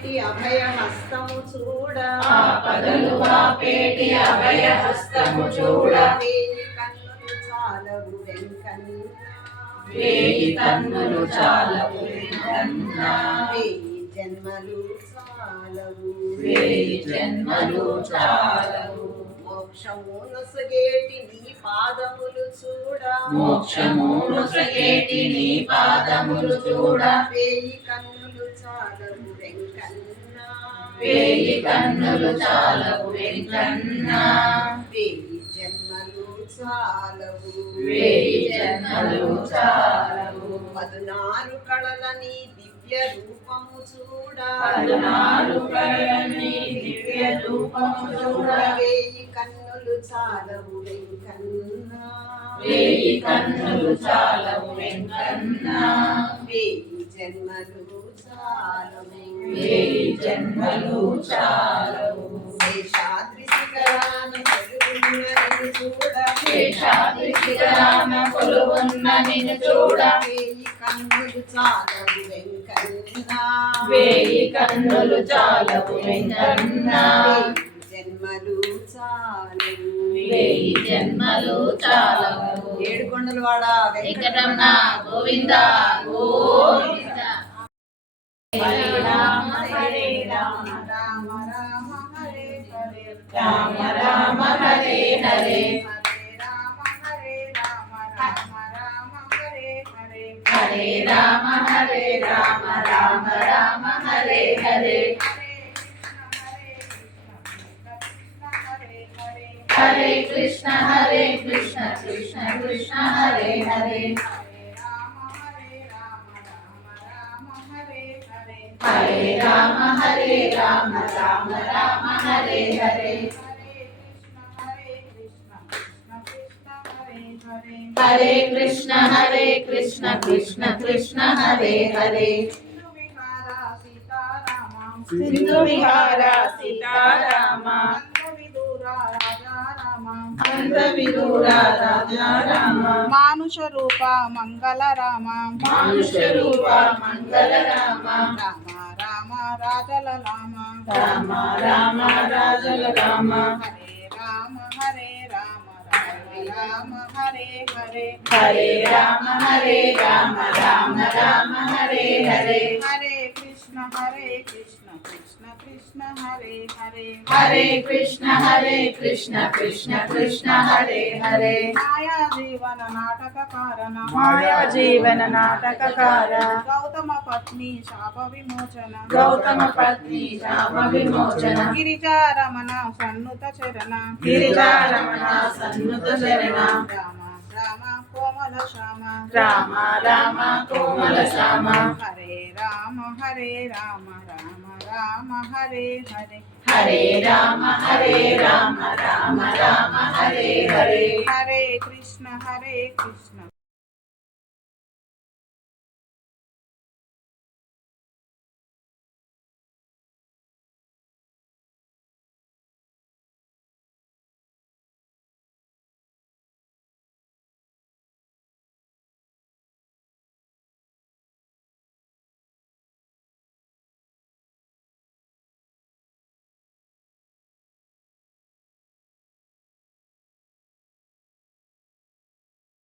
బాపేటి అభయహస్తము చూడ ఆపదలు బాపేటి అభయహస్తము చూడ వేయి కన్నులు చాలవు వెంకన్న వేయి కన్నులు చాలవు వెంకన్న వేయి జన్మలు చాలవు వేయి జన్మలు చాలవు మోక్షము నొసగేటి నీ పాదములు చూడ మోక్షము నొసగేటి నీ పాదములు చూడ వేయి కన్నులు చాలవు వెంకన్న వేయి కన్నులు చాలవు వెంకన్న వేయి జన్మలు చాలవు వేయి జన్మలు చాలవు 14 కళల నీ దివ్య రూపము చూడ 14 కళల నీ దివ్య రూపము చూడ వేయి కన్నులు చాలవు వెంకన్న వేయి కన్నులు చాలవు వెంకన్న వేయి జన్మలు చాలవు వేయి జన్మలు చాలవు శేషాద్రి శిఖరాన కొలువున్న నిన్ను చూడ శేషాద్రి శిఖరాన కొలువున్న నిన్ను చూడ వేయి కన్నులు చాలవు వెంకన్న వేయి కన్నులు చాలవు వెంకన్న జన్మలు చాలవు వేయి జన్మలు చాలవు ఏడుకొండలవాడ వెంకటరమణ గోవింద గోవింద హరే రామ హరే రామ రామ రామ హరే హరే రామ రామ హరే హరే రామ హరే రామ రామ రామ హరే హరే హరే రామ హరే రామ రామ రామ హరే హరే హరే కృష్ణ హరే కృష్ణ కృష్ణ కృష్ణ హరే హరే హరే రామ హరే రామ రామ రామ హరే హరే హరే కృష్ణ హరే కృష్ణ కృష్ణ కృష్ణ హరే హరే సింధు విహార సీతారామ అంత విదూర రాజా రామ మానుష రూప మంగళ రామ మానుష రూప మంగళ రామ రామ రామ రాజల రామ రామ రామ రాజల రామ హరే రామ హరే రామ రామ రామ హరే హరే హరే రామ హరే రామ రామ రామ హరే హరే హరే కృష్ణ కృష్ణ కృష్ణ హరే హరే హరే కృష్ణ కృష్ణ కృష్ణ హరే హరే మాయా జీవన నాటక కారణ మాయా జీవన నాటకకార గౌతమ పత్ని శాప విమోచన గౌతమ పత్ని శాప విమోచన గిరిజారమణ సన్నుత చరణ గిరిజారమణ సన్నుత చరణ రామ రామ కోమల శ్యామ రామ రామ కోమల శ్యామ హరే రామ రామ రామ హరే హరే హరే రామ రామ రామ హరే హరే హరే కృష్ణ కృష్ణ